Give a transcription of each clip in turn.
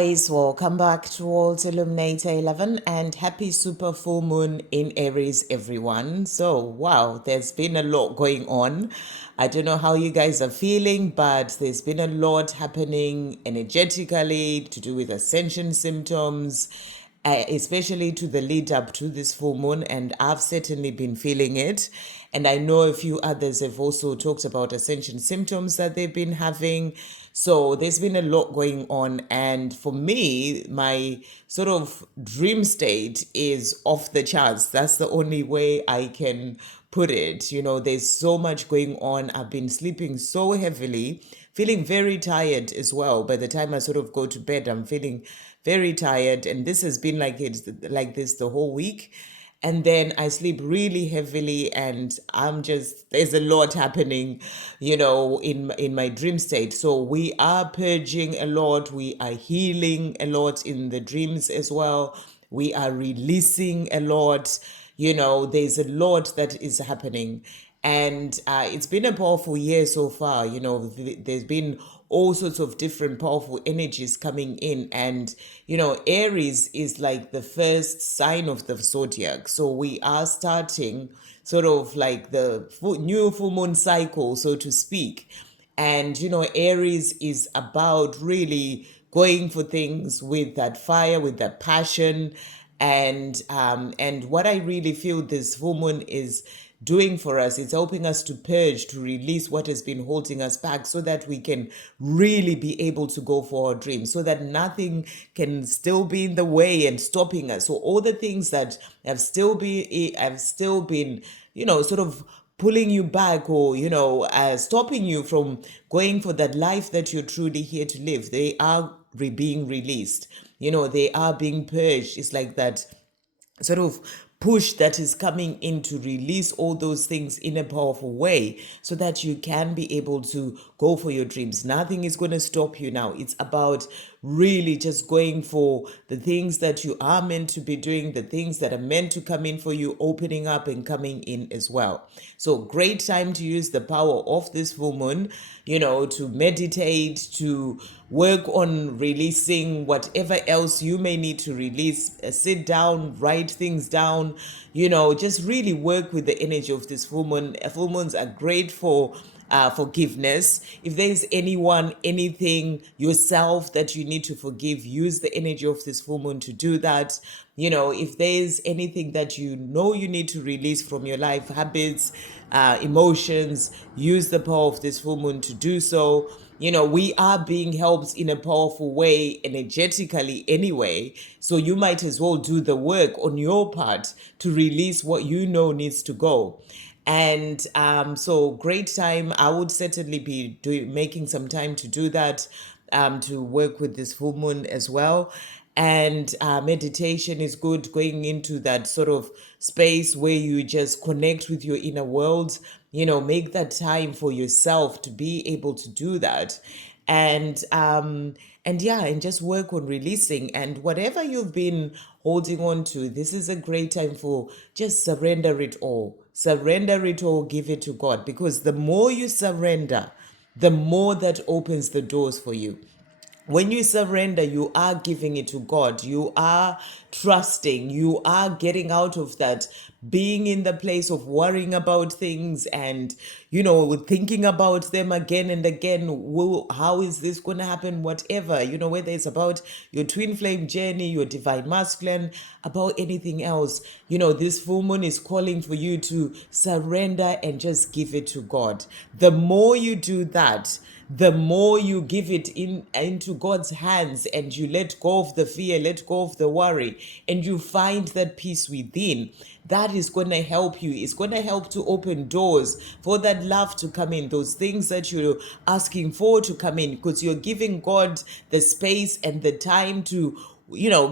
Guys, welcome back towards Illuminator11 and happy super full moon in Aries, everyone. So, wow, there's been a lot going on. I don't know how you guys are feeling, but there's been a lot happening energetically to do with ascension symptoms, especially to the lead up to this full moon. And I've certainly been feeling it. And I know a few others have also talked about ascension symptoms that they've been having. So there's been a lot going on. And for me, my sort of dream state is off the charts. That's the only way I can put it. You know, there's so much going on. I've been sleeping so heavily, feeling very tired as well. By the time I sort of go to bed, I'm feeling very tired. And this has been like this the whole week. And then I sleep really heavily, and there's a lot happening, in my dream state. So we are purging a lot, we are healing a lot in the dreams as well, we are releasing a lot. There's a lot that is happening. And it's been a powerful year so far. There's been all sorts of different powerful energies coming in. And, Aries is like the first sign of the zodiac. So we are starting sort of like the new full moon cycle, so to speak. And, Aries is about really going for things with that fire, with that passion. And what I really feel this full moon is doing for us, it's helping us to purge, to release what has been holding us back, so that we can really be able to go for our dreams, so that nothing can still be in the way and stopping us. So all the things that have still been sort of pulling you back, or stopping you from going for that life that you're truly here to live, they are being released. They are being purged. It's like that sort of push that is coming in to release all those things in a powerful way, so that you can be able to go for your dreams. Nothing is going to stop you now. It's about really just going for the things that you are meant to be doing, the things that are meant to come in for you, opening up and coming in as well. So great time to use the power of this full moon, to meditate, to work on releasing whatever else you may need to release. Sit down, write things down, just really work with the energy of this full moon. Full moons are great for forgiveness. If there's anyone, anything, yourself that you need to forgive, use the energy of this full moon to do that. If there's anything that you need to release from your life, habits, emotions, use the power of this full moon to do so. We are being helped in a powerful way energetically anyway. So you might as well do the work on your part to release what needs to go. And so great time. I would certainly be making some time to do that, to work with this full moon as well. And meditation is good, going into that sort of space where you just connect with your inner world. Make that time for yourself to be able to do that. And just work on releasing, and whatever you've been holding on to, this is a great time for just surrender it all. Surrender it all, give it to God, because the more you surrender, the more that opens the doors for you. When you surrender, you are giving it to God. You are trusting. You are getting out of that being in the place of worrying about things and, thinking about them again and again. How is this going to happen? Whatever, whether it's about your twin flame journey, your divine masculine, about anything else, this full moon is calling for you to surrender and just give it to God. The more you do that, the more you give it into God's hands, and you let go of the fear, let go of the worry, and you find that peace within, that is going to help you. It's going to help to open doors for that love to come in, those things that you're asking for to come in, because you're giving God the space and the time to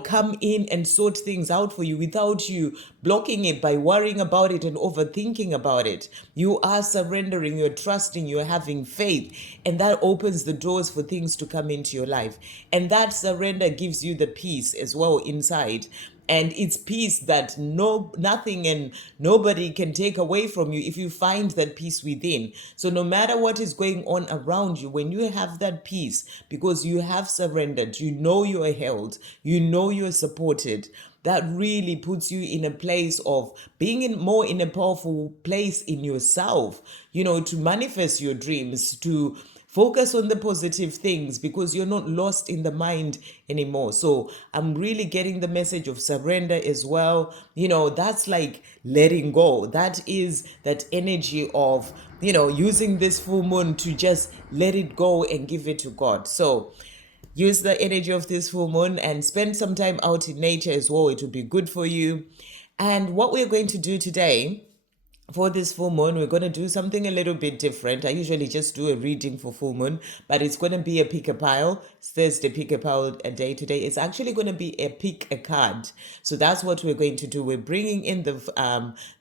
come in and sort things out for you without you blocking it by worrying about it and overthinking about it. You are surrendering, you're trusting, you're having faith, and that opens the doors for things to come into your life. And that surrender gives you the peace as well inside. and it's peace that nothing and nobody can take away from you if you find that peace within. So no matter what is going on around you, when you have that peace because you have surrendered, you know you are held, you know you are supported, that really puts you in a place of being more in a powerful place in yourself, to manifest your dreams, to focus on the positive things, because you're not lost in the mind anymore. So I'm really getting the message of surrender as well. That's like letting go. That is that energy of, using this full moon to just let it go and give it to God. So use the energy of this full moon and spend some time out in nature as well. It will be good for you. And what we're going to do today for this full moon, we're going to do something a little bit different. I usually just do a reading for full moon, but it's going to be a pick a pile. It's Thursday pick a pile a day today. It's actually going to be a pick a card. So that's what we're going to do. We're bringing in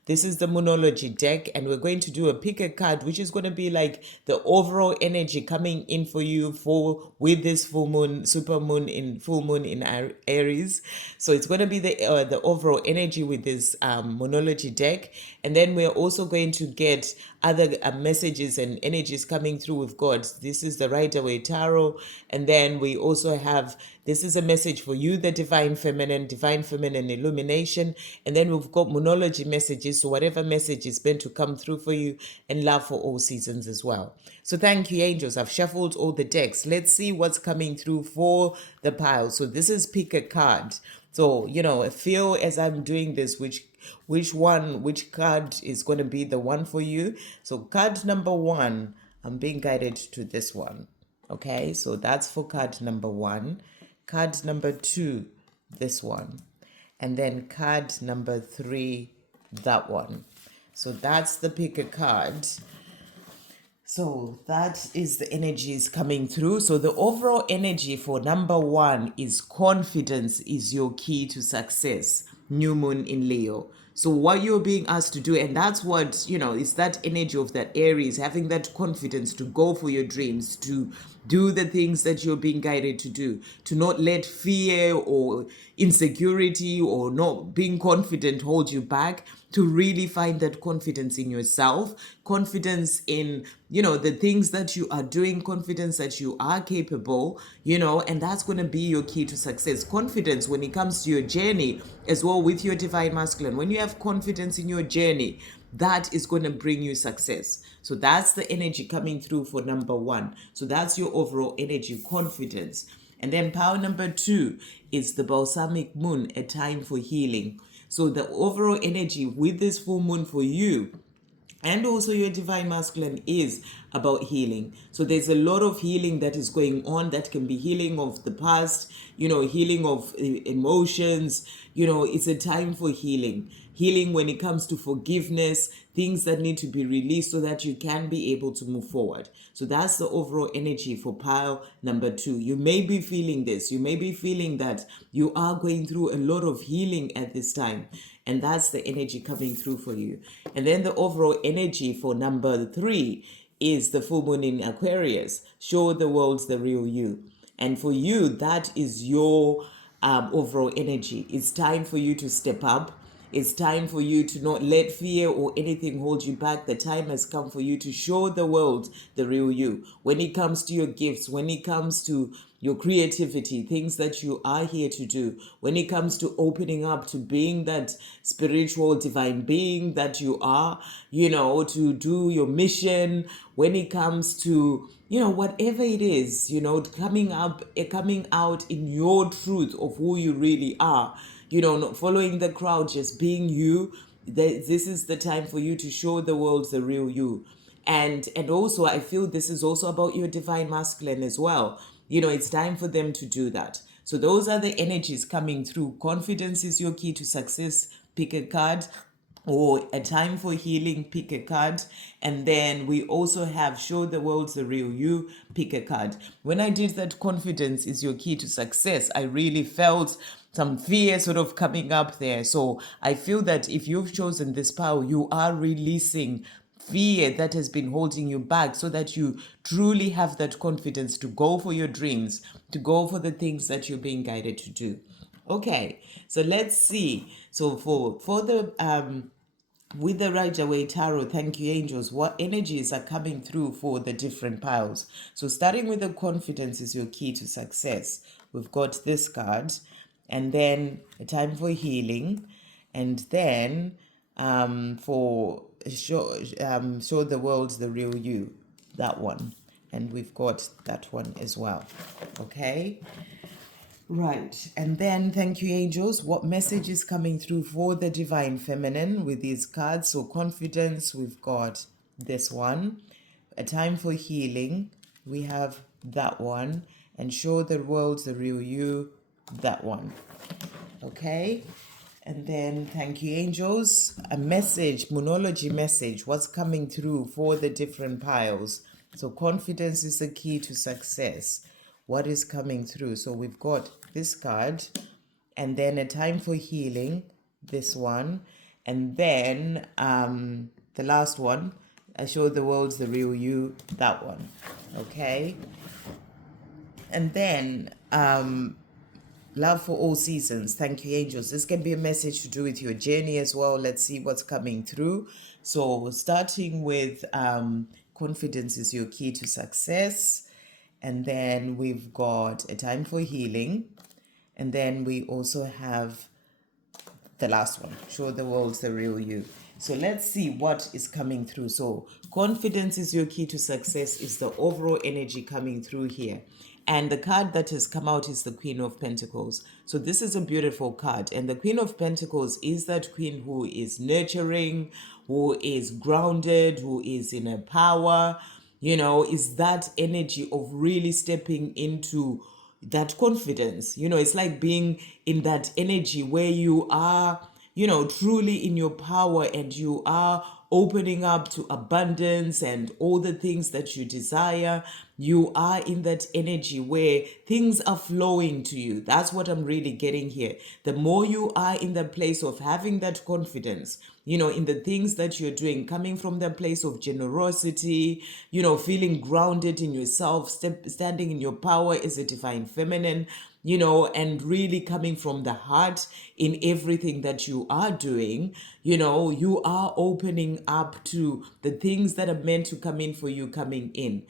this is the Moonology deck, and we're going to do a pick a card, which is going to be like the overall energy coming in for you with this full moon, full moon in Aries. So it's going to be the overall energy with this Moonology deck, and then we're also going to get other messages and energies coming through with God. This is the Rider-Waite Tarot, and then we also have, this is a message for you, the Divine Feminine Illumination, and then we've got Moonology messages, so whatever message is meant to come through for you, and love for all seasons as well. So thank you, angels. I've shuffled all the decks. Let's see what's coming through for the pile. So this is pick a card. So, I feel as I'm doing this, which card is going to be the one for you. So card number 1, I'm being guided to this one. Okay, so that's for card number 1. Card number 2, this one. And then card number 3, that one. So that's the pick a card. So that is the energies coming through. So the overall energy for number 1 is confidence is your key to success. New moon in Leo. So what you're being asked to do, and that's what, is that energy of that Aries, having that confidence to go for your dreams, to do the things that you're being guided to do, to not let fear or insecurity or not being confident hold you back, to really find that confidence in yourself, confidence in, the things that you are doing, confidence that you are capable, and that's going to be your key to success. Confidence when it comes to your journey as well with your divine masculine. When you have confidence in your journey, that is going to bring you success. So that's the energy coming through for number 1. So that's your overall energy, confidence. And then power number 2 is the balsamic moon, a time for healing. So the overall energy with this full moon for you and also your divine masculine is about healing. So there's a lot of healing that is going on. That can be healing of the past, healing of emotions. It's a time for healing. Healing when it comes to forgiveness, things that need to be released so that you can be able to move forward. So that's the overall energy for pile number 2. You may be feeling this. You may be feeling that you are going through a lot of healing at this time. And that's the energy coming through for you. And then the overall energy for number 3 is the full moon in Aquarius. Show the world the real you. And for you, that is your overall energy. It's time for you to step up. It's time for you to not let fear or anything hold you back. The time has come for you to show the world the real you. When it comes to your gifts, when it comes to your creativity, things that you are here to do, when it comes to opening up to being that spiritual divine being that you are, to do your mission, when it comes to, whatever it is, coming out in your truth of who you really are, not following the crowd, just being you. This is the time for you to show the world the real you. And also, I feel this is also about your divine masculine as well. It's time for them to do that. So those are the energies coming through. Confidence is your key to success. Pick a card. Or a time for healing, pick a card. And then we also have show the world the real you, pick a card. When I did that confidence is your key to success, I really felt some fear sort of coming up there. So I feel that if you've chosen this power, you are releasing fear that has been holding you back so that you truly have that confidence to go for your dreams, to go for the things that you're being guided to do. Okay, so let's see. So for the with the Waite Tarot, thank you, angels. What energies are coming through for the different piles? So, starting with the confidence is your key to success. We've got this card, and then a time for healing, and then for show the world the real you, that one, and we've got that one as well. Okay. Right. And then, thank you, angels. What message is coming through for the divine feminine with these cards? So, confidence, we've got this one. A time for healing, we have that one. And show the world the real you, that one. Okay. And then, thank you, angels. A message, moonology message. What's coming through for the different piles? So, confidence is the key to success. What is coming through? So, we've got this card, and then a time for healing, this one, and then the last one. I show the world's the real you, that one. Okay. And then love for all seasons. Thank you, angels. This can be a message to do with your journey as well. Let's see what's coming through. So, starting with confidence is your key to success. And then we've got a time for healing. And then we also have the last one, show the world the real you. So let's see what is coming through. So confidence is your key to success is the overall energy coming through here. And the card that has come out is the Queen of Pentacles. So this is a beautiful card. And the Queen of Pentacles is that queen who is nurturing, who is grounded, who is in a power, is that energy of really stepping into that confidence. It's like being in that energy where you are, truly in your power, and you are opening up to abundance and all the things that you desire. You are in that energy where things are flowing to you. That's what I'm really getting here. The more you are in the place of having that confidence, in the things that you're doing, coming from the place of generosity, feeling grounded in yourself, standing in your power as a divine feminine, and really coming from the heart in everything that you are doing, you are opening up to the things that are meant to come in for you coming in.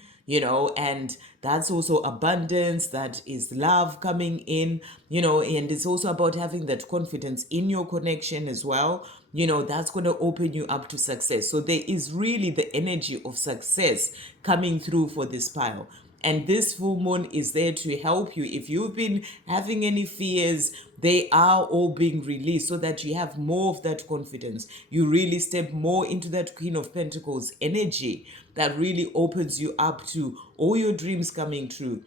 And that's also abundance, that is love coming in, and it's also about having that confidence in your connection as well. That's going to open you up to success. So there is really the energy of success coming through for this pile. And this full moon is there to help you. If you've been having any fears, they are all being released so that you have more of that confidence. You really step more into that Queen of Pentacles energy that really opens you up to all your dreams coming true,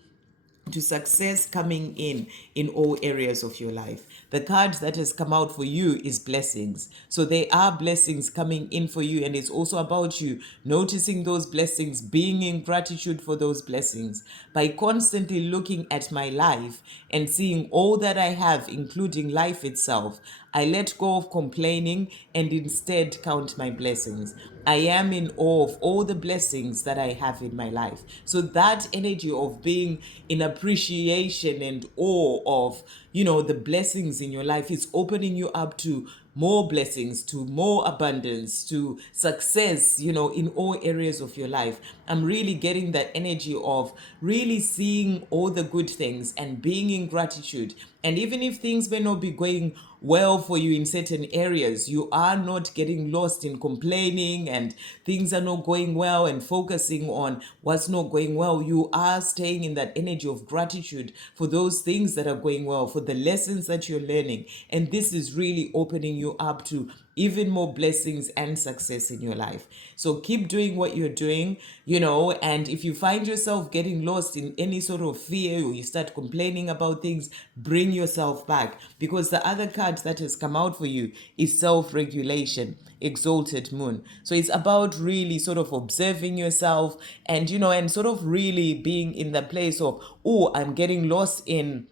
to success coming in all areas of your life. The card that has come out for you is blessings. So there are blessings coming in for you, and it's also about you noticing those blessings, being in gratitude for those blessings. By constantly looking at my life and seeing all that I have, including life itself, I let go of complaining and instead count my blessings. I am in awe of all the blessings that I have in my life. So that energy of being in appreciation and awe of, the blessings in your life is opening you up to more blessings, to more abundance, to success, in all areas of your life. I'm really getting that energy of really seeing all the good things and being in gratitude. And even if things may not be going well for you in certain areas, you are not getting lost in complaining and things are not going well and focusing on what's not going well. You are staying in that energy of gratitude for those things that are going well, for the lessons that you're learning. And this is really opening you up to even more blessings and success in your life. So keep doing what you're doing, and if you find yourself getting lost in any sort of fear or you start complaining about things, bring yourself back, because the other card that has come out for you is self-regulation, exalted moon. So it's about really sort of observing yourself and, and sort of really being in the place of, oh, I'm getting lost in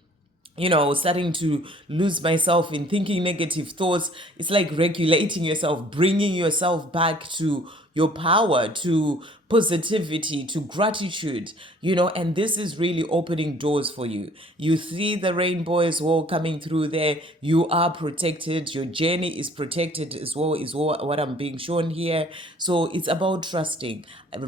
starting to lose myself in thinking negative thoughts. It's like regulating yourself, bringing yourself back to your power, to positivity, to gratitude, and this is really opening doors for you. You see the rainbow as well coming through there. You are protected. Your journey is protected as well, is what I'm being shown here. So it's about trusting.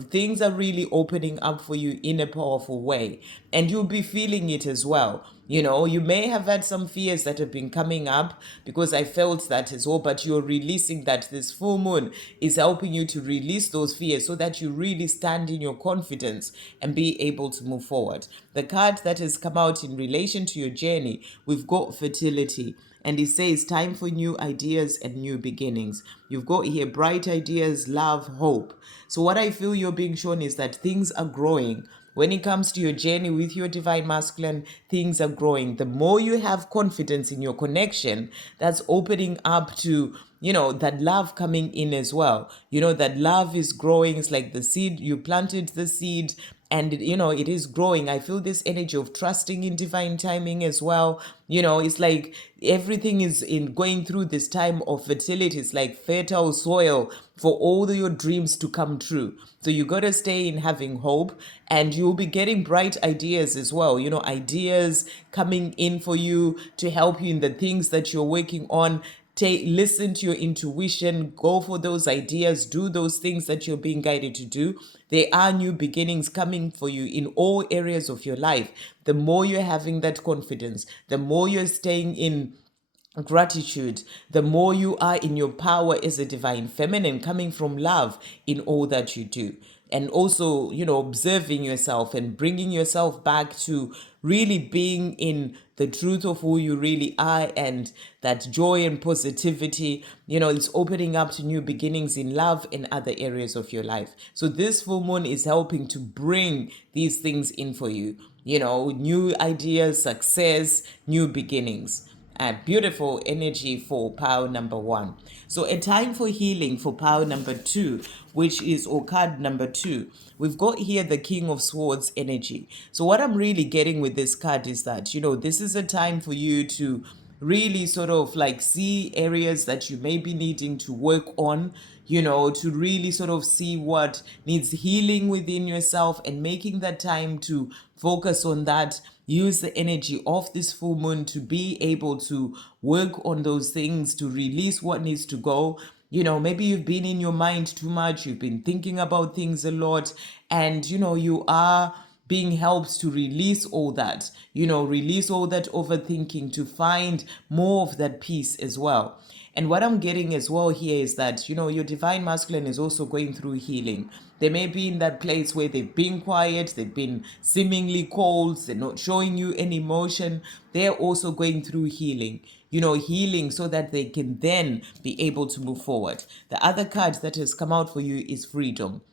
Things are really opening up for you in a powerful way, and you'll be feeling it as well. You may have had some fears that have been coming up, because I felt that as well, but you're releasing that. This full moon is helping you to release those fears so that you really stand in your confidence and be able to move forward. The card that has come out in relation to your journey, we've got fertility. And it says time for new ideas and new beginnings. You've got here bright ideas, love, hope. So what I feel you're being shown is that things are growing. When it comes to your journey with your divine masculine, things are growing. The more you have confidence in your connection, that's opening up to, that love coming in as well. That love is growing. It's like the seed, you planted the seed, and it is growing. I feel this energy of trusting in divine timing as well. It's like everything is in going through this time of fertility. It's like fertile soil for all your dreams to come true. So you got to stay in having hope, and you'll be getting bright ideas as well. Ideas coming in for you to help you in the things that you're working on. Listen to your intuition, go for those ideas, do those things that you're being guided to do. There are new beginnings coming for you in all areas of your life. The more you're having that confidence, the more you're staying in gratitude, the more you are in your power as a divine feminine, coming from love in all that you do. And also, observing yourself and bringing yourself back to really being in the truth of who you really are, and that joy and positivity, it's opening up to new beginnings in love and other areas of your life. So this full moon is helping to bring these things in for you, new ideas, success, new beginnings. Beautiful energy for power number 1. So a time for healing for power number 2, which is, or card number 2. We've got here the King of Swords energy. So what I'm really getting with this card is that, this is a time for you to really sort of like see areas that you may be needing to work on, to really sort of see what needs healing within yourself, and making that time to focus on that. Use the energy of this full moon to be able to work on those things, to release what needs to go. Maybe you've been in your mind too much, you've been thinking about things a lot, and you are being helped to release all that, release all that overthinking, to find more of that peace as well. And what I'm getting as well here is that, your divine masculine is also going through healing. They may be in that place where they've been quiet, they've been seemingly cold, they're not showing you any emotion. They're also going through healing, healing so that they can then be able to move forward. The other card that has come out for you is freedom.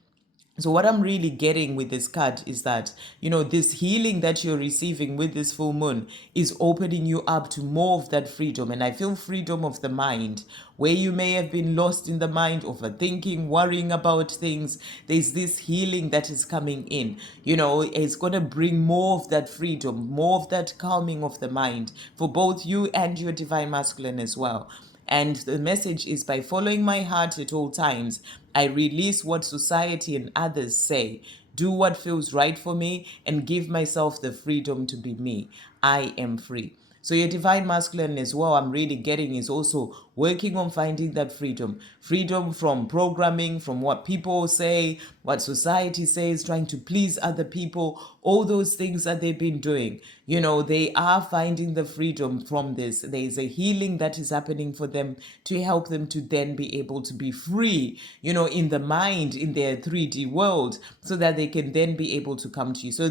So what I'm really getting with this card is that, this healing that you're receiving with this full moon is opening you up to more of that freedom. And I feel freedom of the mind, where you may have been lost in the mind, overthinking, worrying about things. There's this healing that is coming in. It's going to bring more of that freedom, more of that calming of the mind for both you and your divine masculine as well. And the message is, by following my heart at all times, I release what society and others say, do what feels right for me, and give myself the freedom to be me. I am free. So your divine masculine as well, I'm really getting, is also working on finding that freedom. Freedom from programming, from what people say, what society says, trying to please other people, all those things that they've been doing. They are finding the freedom from this. There is a healing that is happening for them to help them to then be able to be free, in the mind, in their 3D world, so that they can then be able to come to you. So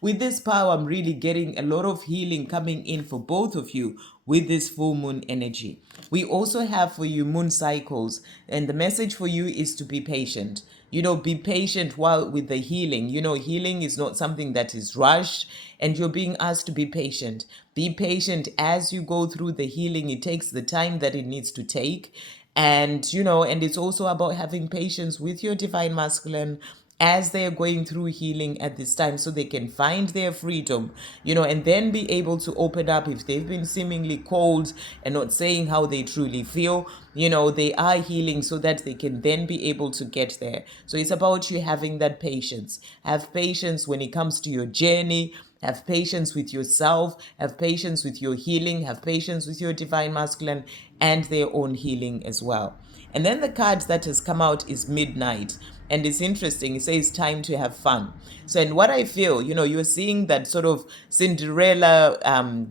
with this power, I'm really getting a lot of healing coming in for both of you with this full moon energy. We also have for you moon cycles, and the message for you is to be patient. Be patient while with the healing. Healing is not something that is rushed, and you're being asked to be patient. Be patient as you go through the healing. It takes the time that it needs to take. And, and it's also about having patience with your divine masculine, as they are going through healing at this time, so they can find their freedom, and then be able to open up if they've been seemingly cold and not saying how they truly feel. They are healing so that they can then be able to get there. So it's about you having that patience. Have patience when it comes to your journey. Have patience with yourself. Have patience with your healing. Have patience with your divine masculine and their own healing as well. And then the card that has come out is Midnight. And it's interesting. It says time to have fun. So, and what I feel, you're seeing that sort of Cinderella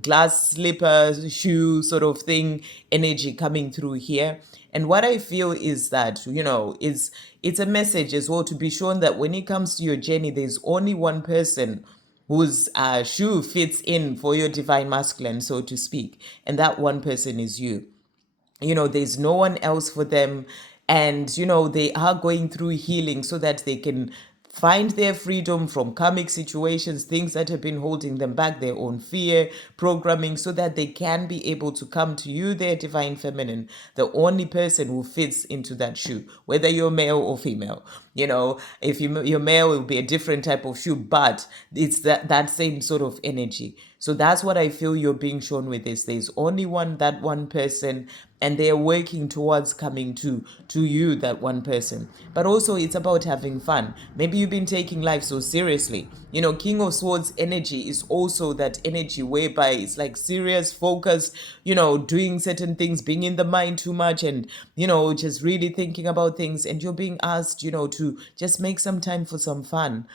glass slipper shoe sort of thing energy coming through here. And what I feel is that, it's a message as well to be shown that when it comes to your journey, there's only one person whose shoe fits in for your divine masculine, so to speak. And that one person is you. There's no one else for them. And they are going through healing so that they can find their freedom from karmic situations, things that have been holding them back, their own fear programming, so that they can be able to come to you, their divine feminine, the only person who fits into that shoe, whether you're male or female. If you're male, it will be a different type of shoe, but it's that same sort of energy. So that's what I feel you're being shown with this. There's only that one person, and they're working towards coming to you, that one person. But also it's about having fun. Maybe you've been taking life so seriously. King of Swords energy is also that energy whereby it's like serious focus, doing certain things, being in the mind too much, and just really thinking about things, and you're being asked, to just make some time for some fun.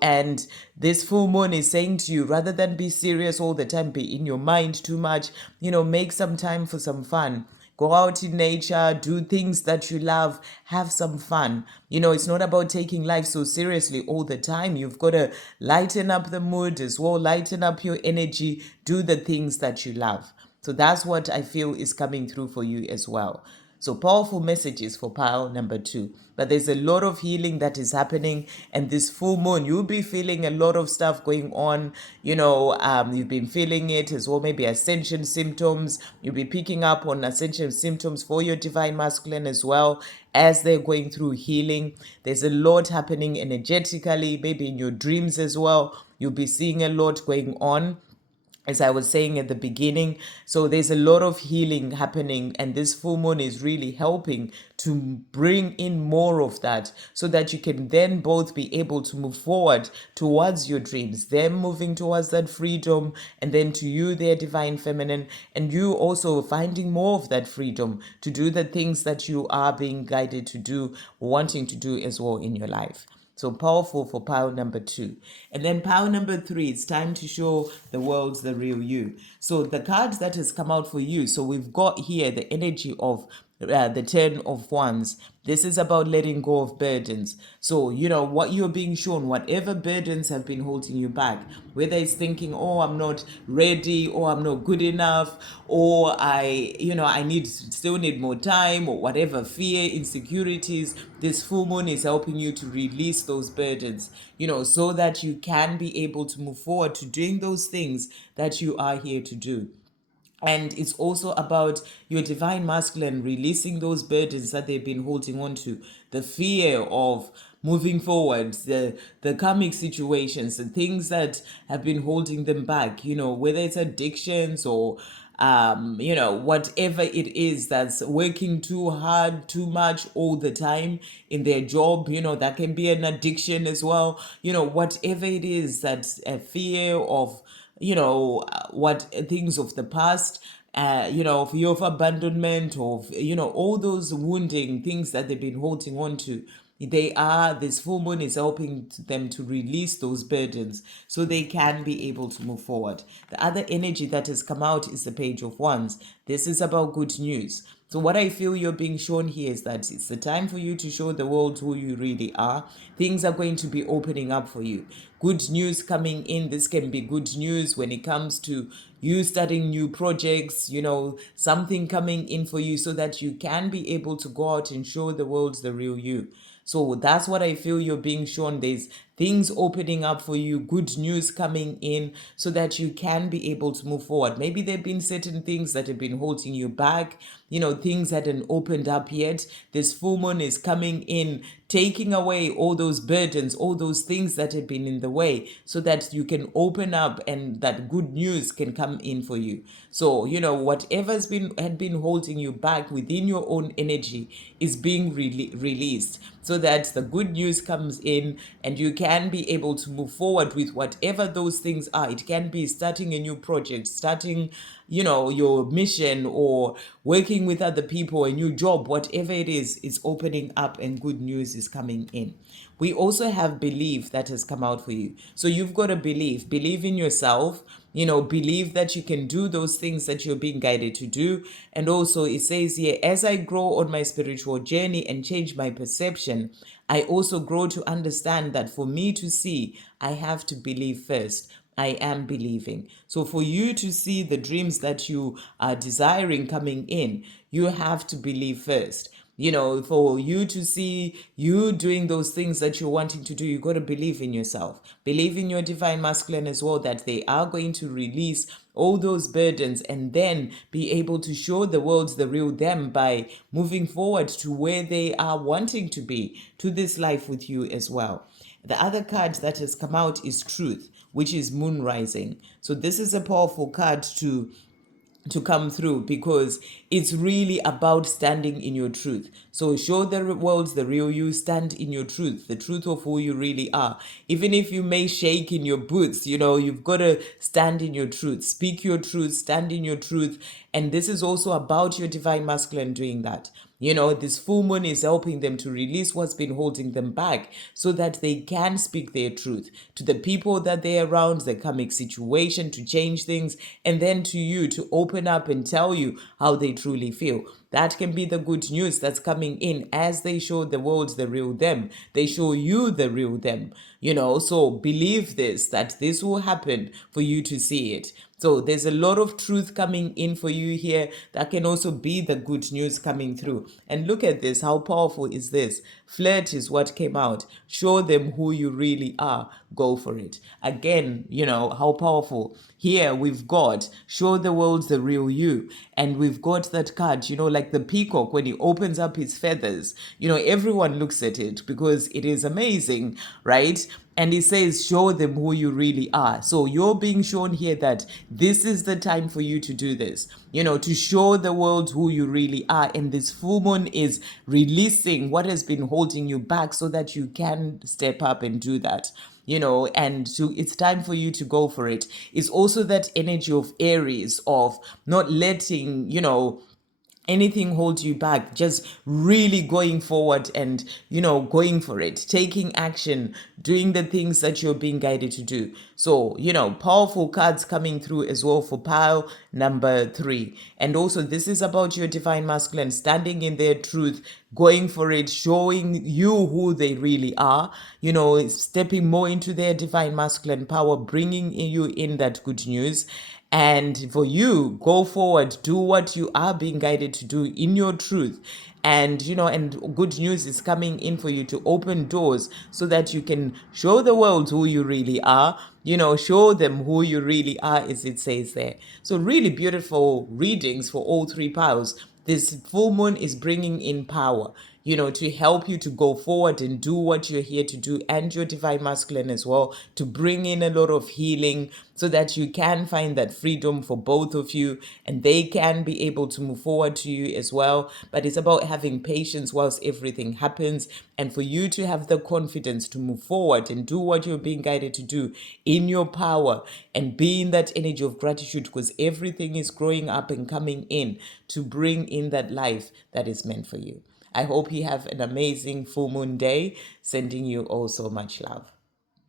And this full moon is saying to you, rather than be serious all the time, be in your mind too much, make some time for some fun. Go out in nature, do things that you love, have some fun. It's not about taking life so seriously all the time. You've got to lighten up the mood as well, lighten up your energy, do the things that you love. So that's what I feel is coming through for you as well. So powerful messages for pile number 2. But there's a lot of healing that is happening. And this full moon, you'll be feeling a lot of stuff going on. You've been feeling it as well. Maybe ascension symptoms. You'll be picking up on ascension symptoms for your divine masculine as well as they're going through healing. There's a lot happening energetically, maybe in your dreams as well. You'll be seeing a lot going on, as I was saying at the beginning. So there's a lot of healing happening, and this full moon is really helping to bring in more of that, so that you can then both be able to move forward towards your dreams, them moving towards that freedom, and then to you, their divine feminine, and you also finding more of that freedom to do the things that you are being guided to do, wanting to do as well in your life. So powerful for pile number 2. And then pile number 3, it's time to show the world the real you. So the cards that has come out for you. So we've got here the energy of the 10 of Wands. This is about letting go of burdens. So, what you're being shown, whatever burdens have been holding you back, whether it's thinking, oh, I'm not ready, or I'm not good enough, or I still need more time, or whatever, fear, insecurities, this full moon is helping you to release those burdens, so that you can be able to move forward to doing those things that you are here to do. And it's also about your divine masculine releasing those burdens that they've been holding on to, the fear of moving forward, the karmic situations, the things that have been holding them back, whether it's addictions or whatever it is that's working too hard, too much all the time in their job, that can be an addiction as well. Whatever it is, that's a fear of what things of the past, fear of abandonment, of all those wounding things that they've been holding on to. This full moon is helping them to release those burdens so they can be able to move forward. The other energy that has come out is the Page of Wands. This is about good news. So what I feel you're being shown here is that it's the time for you to show the world who you really are. Things are going to be opening up for you. Good news coming in. This can be good news when it comes to you starting new projects, something coming in for you so that you can be able to go out and show the world the real you. So that's what I feel you're being shown. There's things opening up for you, good news coming in so that you can be able to move forward. Maybe there have been certain things that have been holding you back, things hadn't opened up yet. This full moon is coming in, taking away all those burdens, all those things that have been in the way, so that you can open up and that good news can come in for you. So, whatever's had been holding you back within your own energy is being released, so that the good news comes in and you can be able to move forward with whatever those things are. It can be starting a new project, starting your mission, or working with other people, a new job, whatever it is opening up and good news is coming in. We also have belief that has come out for you. So you've got to believe in yourself, believe that you can do those things that you're being guided to do. And also it says here, as I grow on my spiritual journey and change my perception, I also grow to understand that for me to see, I have to believe first. I am believing. So for you to see the dreams that you are desiring coming in, you have to believe first. For you to see you doing those things that you're wanting to do, you got to believe in yourself. Believe in your divine masculine as well, that they are going to release all those burdens and then be able to show the world the real them by moving forward to where they are wanting to be, to this life with you as well. The other card that has come out is truth, which is moon rising. So this is a powerful card to come through, because it's really about standing in your truth. So show the world the real you, stand in your truth, the truth of who you really are. Even if you may shake in your boots, you've got to stand in your truth, speak your truth, stand in your truth. And this is also about your divine masculine doing that. This full moon is helping them to release what's been holding them back, so that they can speak their truth to the people that they're around, the karmic situation, to change things, and then to you to open up and tell you how they truly feel. That can be the good news that's coming in as they show the world the real them. They show you the real them, so believe this, that this will happen for you to see it. So there's a lot of truth coming in for you here. That can also be the good news coming through. And look at this. How powerful is this? Flirt is what came out. Show them who you really are. Go for it. Again, how powerful. Here we've got show the world the real you. And we've got that card, like the peacock, when he opens up his feathers, everyone looks at it because it is amazing, right? And he says, show them who you really are. So you're being shown here that this is the time for you to do this, to show the world who you really are. And this full moon is releasing what has been holding you back so that you can step up and do that. And it's time for you to go for it. It's also that energy of Aries, of not letting, anything holds you back, just really going forward and going for it, taking action, doing the things that you're being guided to do. So powerful cards coming through as well for pile number 3. And also this is about your divine masculine standing in their truth, going for it, showing you who they really are, stepping more into their divine masculine power, bringing you in that good news. And for you, go forward, do what you are being guided to do in your truth. And, and good news is coming in for you to open doors so that you can show the world who you really are, show them who you really are, as it says there. So really beautiful readings for all 3 piles. This full moon is bringing in power, to help you to go forward and do what you're here to do, and your divine masculine as well, to bring in a lot of healing so that you can find that freedom for both of you and they can be able to move forward to you as well. But it's about having patience whilst everything happens, and for you to have the confidence to move forward and do what you're being guided to do in your power, and be in that energy of gratitude, because everything is growing up and coming in to bring in that life that is meant for you. I hope you have an amazing full moon day. Sending you all so much love.